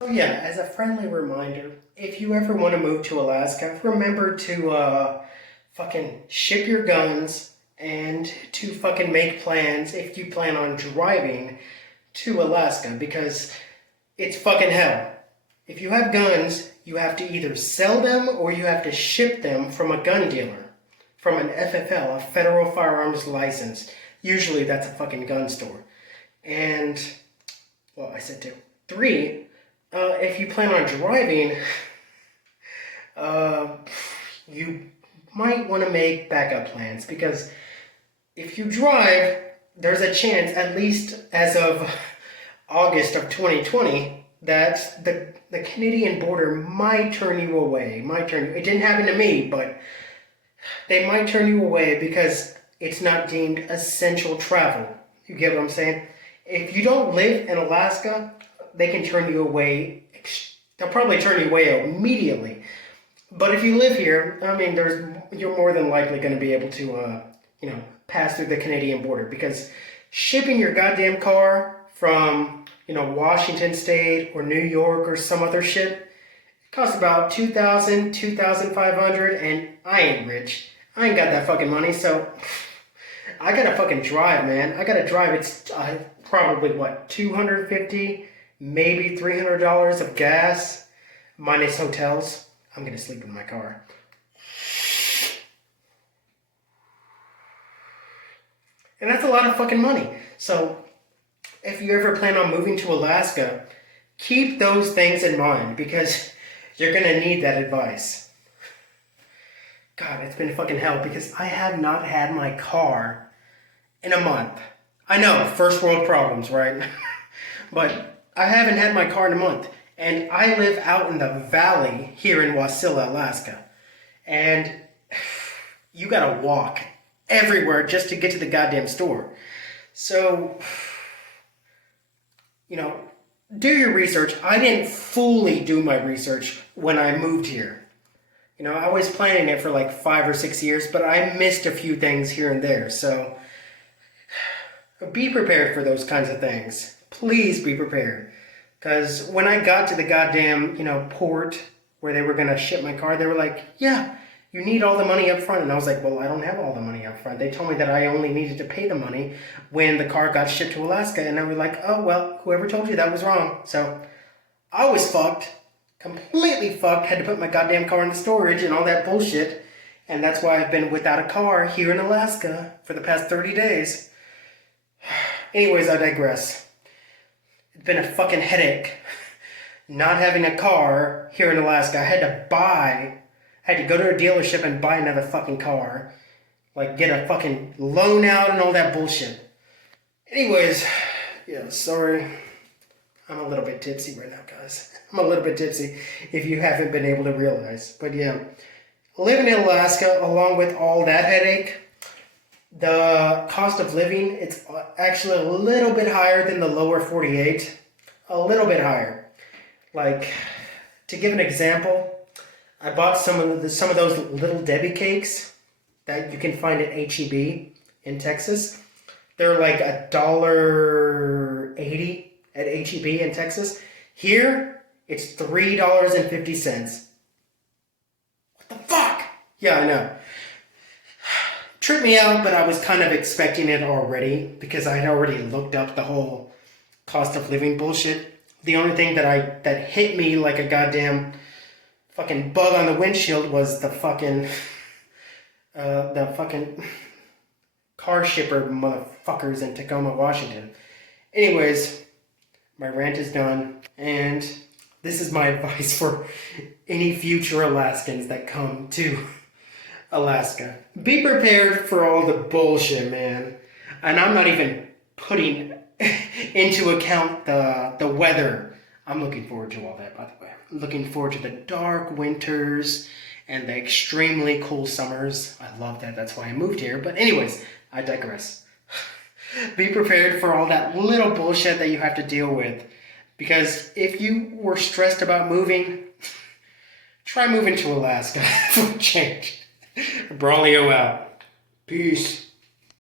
Oh yeah, as a friendly reminder, if you ever want to move to Alaska, remember to fucking ship your guns and to fucking make plans if you plan on driving to Alaska because it's fucking hell. If you have guns, you have to either sell them or you have to ship them from a gun dealer, from an FFL, a Federal Firearms License. Usually that's a fucking gun store. And, well, I said two. Three, if you plan on driving, uh, you might want to make backup plans because if you drive, there's a chance, at least as of August of 2020, that the Canadian border might turn you away. It didn't happen to me, but they might turn you away because it's not deemed essential travel. You get what I'm saying? If you don't live in Alaska, they can turn you away. They'll probably turn you away immediately. But if you live here, I mean, you're more than likely going to be able to, pass through the Canadian border because shipping your goddamn car from, Washington State or New York or some other shit, it costs about $2,000, $2,500, and I ain't rich. I ain't got that fucking money, so I gotta fucking drive, man. I gotta drive. It's probably, what, $250, maybe $300 of gas, minus hotels. I'm gonna sleep in my car. And that's a lot of fucking money. So, if you ever plan on moving to Alaska, keep those things in mind because you're gonna need that advice. God, it's been fucking hell because I have not had my car in a month. I know, first world problems, right? But I haven't had my car in a month. And I live out in the valley here in Wasilla, Alaska. And you gotta walk everywhere just to get to the goddamn store. So, do your research. I didn't fully do my research when I moved here. I was planning it for like 5 or 6 years, but I missed a few things here and there. So, be prepared for those kinds of things. Please be prepared. Because when I got to the goddamn, port where they were going to ship my car, they were like, yeah, you need all the money up front. And I was like, well, I don't have all the money up front. They told me that I only needed to pay the money when the car got shipped to Alaska. And I was like, oh, well, whoever told you that was wrong. So I was fucked. Completely fucked. Had to put my goddamn car in the storage and all that bullshit. And that's why I've been without a car here in Alaska for the past 30 days. Anyways, I digress. It's been a fucking headache not having a car here in Alaska. I had to go to a dealership and buy another fucking car. Like, get a fucking loan out and all that bullshit. Anyways, yeah, sorry. I'm a little bit tipsy right now, guys. I'm a little bit tipsy if you haven't been able to realize. But yeah, living in Alaska, along with all that headache, the cost of living, it's actually a little bit higher than the lower 48. A little bit higher. Like, to give an example, I bought some of those Little Debbie cakes that you can find at HEB in Texas. They're like $1.80 at HEB in Texas. Here, it's $3.50. What the fuck? Yeah, I know. Tripped me out, but I was kind of expecting it already because I had already looked up the whole cost of living bullshit. The only thing that hit me like a goddamn fucking bug on the windshield was the fucking car shipper motherfuckers in Tacoma, Washington. Anyways, my rant is done, and this is my advice for any future Alaskans that come to Alaska. Be prepared for all the bullshit, man. And I'm not even putting into account the weather. I'm looking forward to all that, by the way. I'm looking forward to the dark winters and the extremely cool summers. I love that. That's why I moved here. But anyways, I digress. Be prepared for all that little bullshit that you have to deal with. Because if you were stressed about moving, try moving to Alaska for a change. Braulio out. Peace.